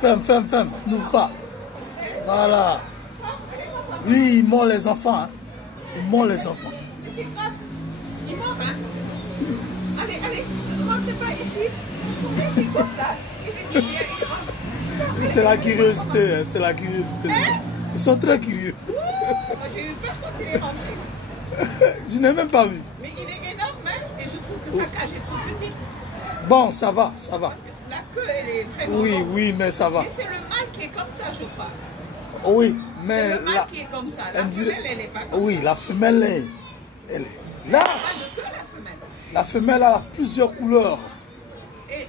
Ferme, n'ouvre pas. Voilà. Lui, il mord les enfants. Hein. Il mord les enfants. Il mord, hein? Allez, ne rentrez pas ici. C'est quoi ça? C'est la curiosité, hein, c'est la curiosité. Hein? Ils sont très curieux. J'ai eu peur quand il est rentré. Je n'ai même pas vu. Mais il est énorme, hein? Et je trouve que sa cage est trop petite. Bon, ça va. Parce que la queue, elle est vraiment longue. Oui, mais ça va. Et c'est le mâle qui est comme ça, je crois. Oui, mais c'est le mâle qui est comme ça. La femelle, elle n'est pas comme ça. Oui, la femelle, elle est large. Pas de queue, la femelle. La femelle a plusieurs couleurs. Et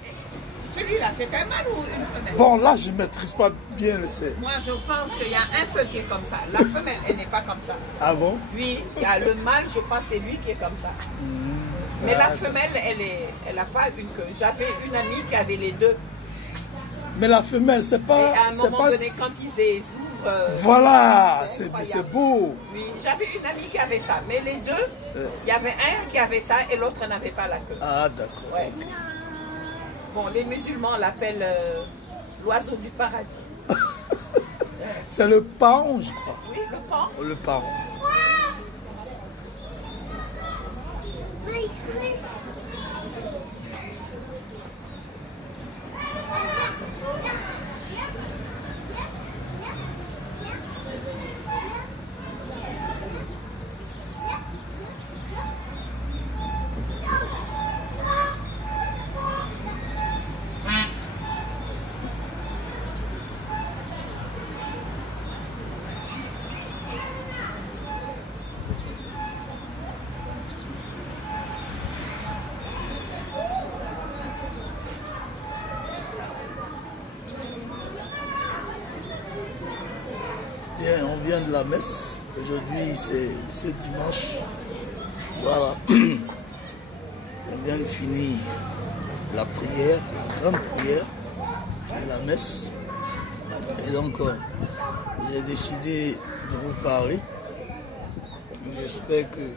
celui-là, c'est un mâle ou une femelle? Bon, là, je ne maîtrise pas bien le C. Moi, je pense qu'il y a un seul qui est comme ça. La femelle, elle n'est pas comme ça. Ah bon? Oui, il y a le mâle, je pense, c'est lui qui est comme ça. Mais la femelle, elle n'a pas une queue. J'avais une amie qui avait les deux. Mais la femelle, c'est pas... Et à un moment donné, quand ils les ouvrent... voilà, c'est beau. Oui, j'avais une amie qui avait ça. Mais les deux, il y avait un qui avait ça et l'autre n'avait pas la queue. Ah, d'accord. Ouais. Bon, les musulmans l'appellent l'oiseau du paradis. C'est le paon, je crois. Oui, le paon. Le paon. Bien, on vient de la messe. Aujourd'hui, c'est dimanche. Voilà. On vient de finir la prière, la grande prière, qui est la messe. Et donc, j'ai décidé de vous parler. J'espère que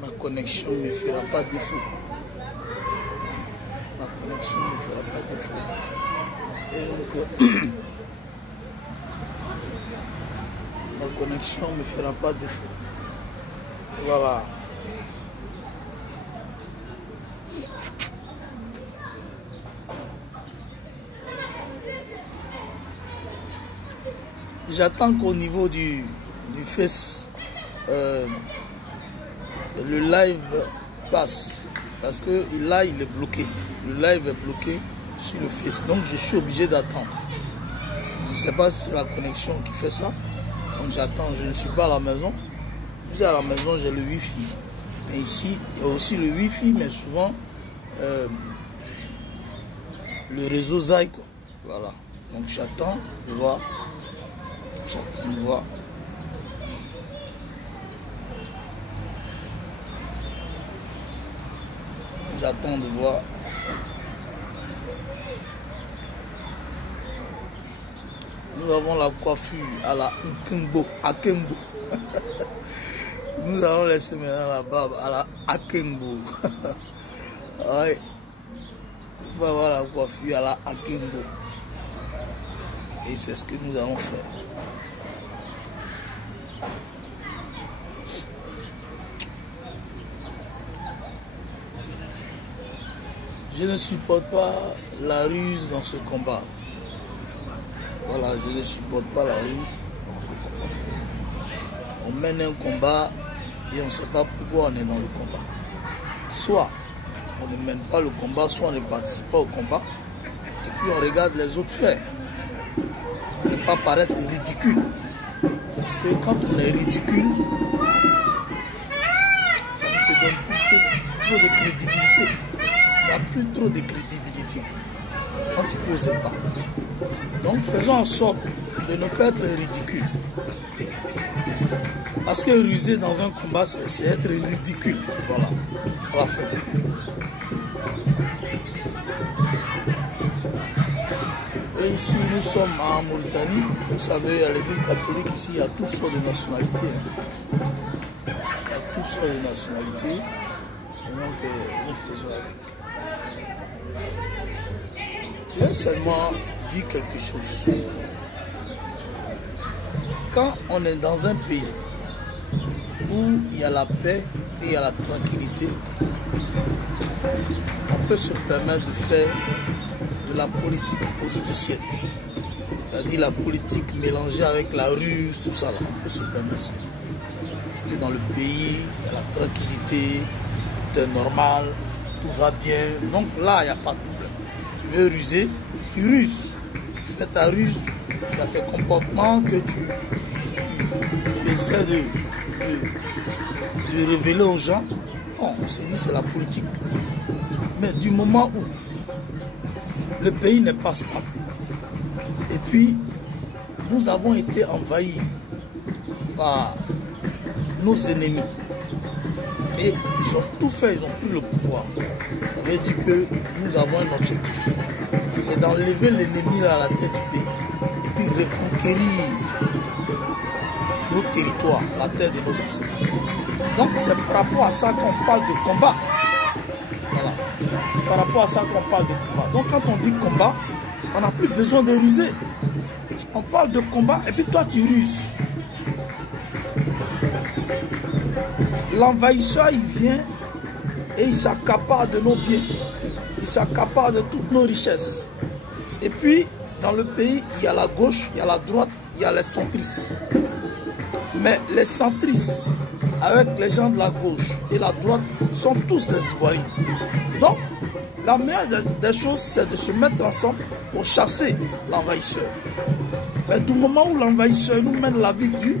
ma connexion ne me fera pas défaut. Ma connexion ne me fera pas défaut. Et donc, ma connexion ne me fera pas défaut. Voilà. J'attends qu'au niveau du Face, le live passe. Parce que là, il est bloqué. Le live est bloqué sur le Face. Donc, je suis obligé d'attendre. Je ne sais pas si c'est la connexion qui fait ça. Donc, j'attends. Je ne suis pas à la maison. Si à la maison, j'ai le Wi-Fi. Et ici, il y a aussi le Wi-Fi, mais souvent, le réseau zaille, quoi. Voilà. Donc, j'attends de voir. J'attends de voir. J'attends de voir. Nous avons la coiffure à la Akembo. Nous allons laisser maintenant la barbe à la Akembo. Ouais. Il faut avoir la coiffure à la Akembo. Et c'est ce que nous allons faire. Je ne supporte pas la ruse dans ce combat. Voilà, je ne supporte pas la ruse. On mène un combat et on ne sait pas pourquoi on est dans le combat. Soit on ne mène pas le combat, soit on ne participe pas au combat. Et puis on regarde les autres faire. Ne pas paraître ridicule. Parce que quand on est ridicule, ça ne te donne plus trop de crédibilité. Il n'y a plus trop de crédibilité quand tu poses pas. Donc faisons en sorte de ne pas être ridicule. Parce que ruser dans un combat, c'est être ridicule. Voilà, à la fin. Et ici, nous sommes en Mauritanie. Vous savez, à l'église catholique, ici, il y a toutes sortes de nationalités. Il y a toutes sont des nationalités, donc nous faisons avec. J'ai seulement dit quelque chose. Quand on est dans un pays où il y a la paix et il y a la tranquillité, on peut se permettre de faire de la politique politicienne. C'est-à-dire la politique mélangée avec la ruse, tout ça là, on peut se permettre ça. Parce que dans le pays, il y a la tranquillité, tout est normal, tout va bien. Donc là, il n'y a pas de problème. Tu veux ruser, tu ruses. Tu fais ta ruse, tu as tes comportements que tu essaies de révéler aux gens. Bon, on s'est dit c'est la politique. Mais du moment où le pays n'est pas stable, et puis nous avons été envahis par nos ennemis, et ils ont tout fait, ils ont pris le pouvoir. Ça veut dire que nous avons un objectif, c'est d'enlever l'ennemi à la tête du pays, et puis reconquérir nos territoires, la terre de nos ancêtres. Donc c'est par rapport à ça qu'on parle de combat. Voilà. Par rapport à ça qu'on parle de combat. Donc quand on dit combat, on n'a plus besoin de ruser. On parle de combat et puis toi tu ruses. L'envahisseur il vient et il s'accapare de nos biens. Il s'accapare de toutes nos richesses. Et puis dans le pays, il y a la gauche, il y a la droite, il y a les centristes. Mais les centristes, avec les gens de la gauche et la droite, sont tous des Ivoiriens. Donc, la meilleure des choses, c'est de se mettre ensemble pour chasser l'envahisseur. Mais du moment où l'envahisseur nous mène la vie dure,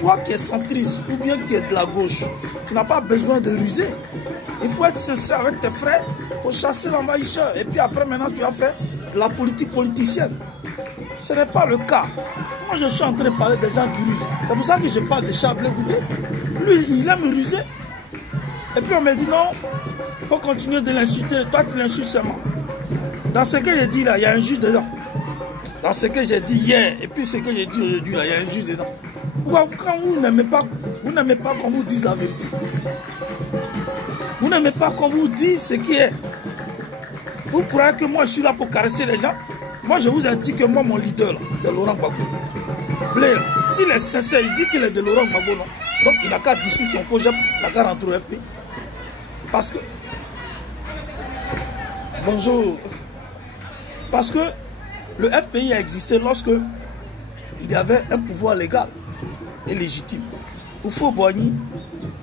toi qui es centriste ou bien qui es de la gauche, tu n'as pas besoin de ruser. Il faut être sincère avec tes frères pour chasser l'envahisseur. Et puis après, maintenant, tu as fait de la politique politicienne. Ce n'est pas le cas. Moi, je suis en train de parler des gens qui rusent. C'est pour ça que je parle de Chablé Goudé. Lui, il aime ruser. Et puis on me dit non, il faut continuer de l'insulter. Toi, tu l'insultes seulement. Dans ce que j'ai dit là, il y a un juge dedans. Dans ce que j'ai dit hier, et puis ce que j'ai dit aujourd'hui là, il y a un juge dedans. Pourquoi quand vous n'aimez pas qu'on vous dise la vérité? Vous n'aimez pas qu'on vous dise ce qui est. Vous croyez que moi je suis là pour caresser les gens? Moi je vous ai dit que moi mon leader c'est Laurent Gbagbo. Blair, s'il est sincère, il dit qu'il est de Laurent Gbagbo, non? Donc il n'a qu'à dissoudre son projet, il n'a qu'à rentrer au FP. Parce que... Bonjour. Parce que le FPI a existé lorsque il y avait un pouvoir légal et légitime. Houphouët-Boigny,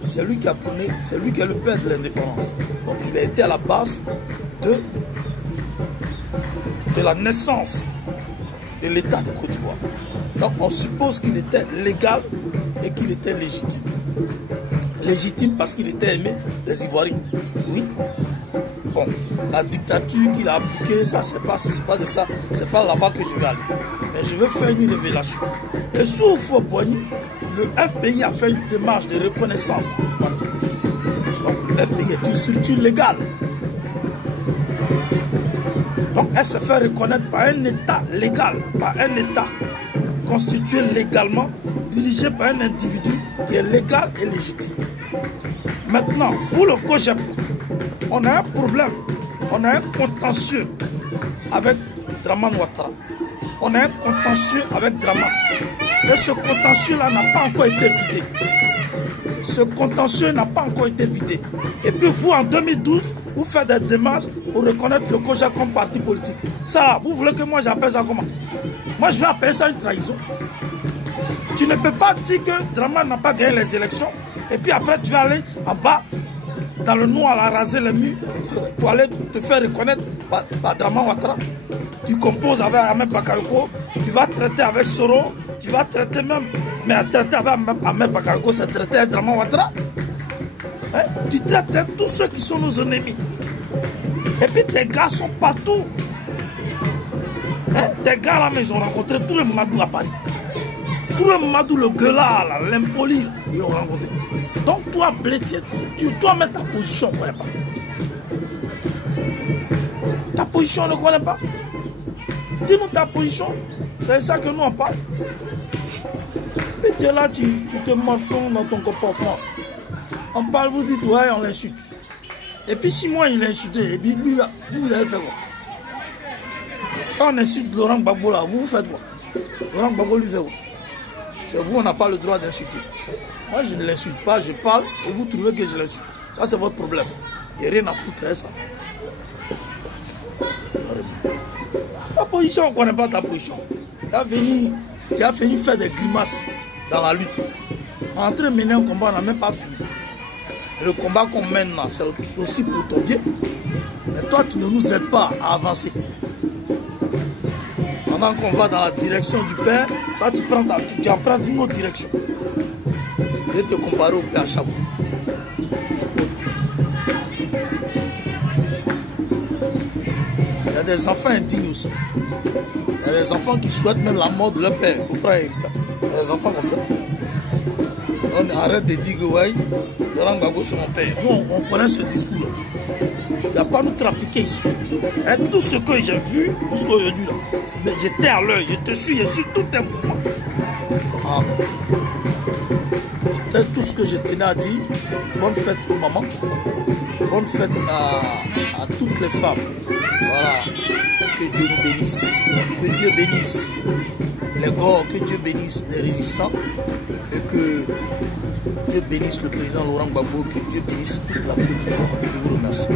c'est lui qui a prôné, c'est lui qui est le père de l'indépendance. Donc il a été à la base de la naissance de l'État de Côte d'Ivoire. Donc on suppose qu'il était légal et qu'il était légitime. Légitime parce qu'il était aimé des Ivoiriens. Oui. Bon, la dictature qu'il a appliquée, ça c'est pas de ça, c'est pas là-bas que je vais aller. Mais je veux faire une révélation. Et sous Houphouët-Boigny, le FPI a fait une démarche de reconnaissance. Donc le FPI est une structure légale. Donc elle se fait reconnaître par un État légal, par un État constitué légalement, dirigé par un individu qui est légal et légitime. Maintenant, pour le COJEP, on a un problème, on a un contentieux avec Dramane Ouattara. On a un contentieux avec Dramane. Et ce contentieux-là n'a pas encore été vidé. Ce contentieux n'a pas encore été vidé. Et puis vous, en 2012, vous faites des démarches pour reconnaître le COJEP comme parti politique. Ça, vous voulez que moi j'appelle ça comment? Moi, je vais appeler ça une trahison. Tu ne peux pas dire que Dramane n'a pas gagné les élections et puis après tu vas aller en bas dans le noir à raser les murs pour aller te faire reconnaître par Dramane Ouattara. Tu composes avec Ahmed Bakayoko, tu vas traiter avec Soro, tu vas traiter même, mais à traiter avec Ahmed Bakayoko, c'est traiter avec Dramane Ouattara. Hein? Tu traites tous ceux qui sont nos ennemis. Et puis tes gars sont partout. Hein? Tes gars là, mais ils ont rencontré Touré Mamadou à Paris. Touré Mamadou, le gueulard, l'impoli, ils ont rencontré. Donc toi, Blétier, tu dois mettre ta position, on ne connaît pas. Ta position, on ne connaît pas. Dis-nous ta position, c'est ça que nous on parle. Et tu es là, tu te morfonds dans ton comportement. On parle, vous dites, ouais, on l'insulte. Et puis si moi il l'a insulté, et puis lui, vous allez faire quoi? Quand on insulte Laurent Gbagbo là, vous faites quoi? Laurent Gbagbo lui fait quoi? C'est vous, on n'a pas le droit d'insulter. Moi je ne l'insulte pas, je parle et vous trouvez que je l'insulte. Ça c'est votre problème. Il n'y a rien à foutre, hein, ça. Ta position, on ne connaît pas ta position. Tu as venu faire des grimaces dans la lutte. En train de mener un combat, on n'a même pas fini. Le combat qu'on mène là, c'est aussi pour ton bien. Mais toi, tu ne nous aides pas à avancer. Pendant qu'on va dans la direction du Père, toi, tu en prends une autre direction. Je vais te comparer au Père à chaque fois. Il y a des enfants indignes aussi. Il y a des enfants qui souhaitent même la mort de leur père pour prendre un héritage. Il y a des enfants comme ça. On arrête de dire que ouais, Laurent Gbagbo c'est mon père. Nous, on connaît ce discours-là. Il n'y a pas nous trafiquer ici. Et tout ce que j'ai vu jusqu'à aujourd'hui, mais j'étais à l'heure, je suis tout un mouvement. Ah. C'était tout ce que je tenais à dire. Bonne fête aux mamans. Bonne fête à toutes les femmes. Voilà. Que Dieu nous bénisse. Que Dieu bénisse les Gors, que Dieu bénisse les résistants. Et que Dieu bénisse le président Laurent Gbagbo, que Dieu bénisse toute la Côte d'Ivoire. Je vous remercie.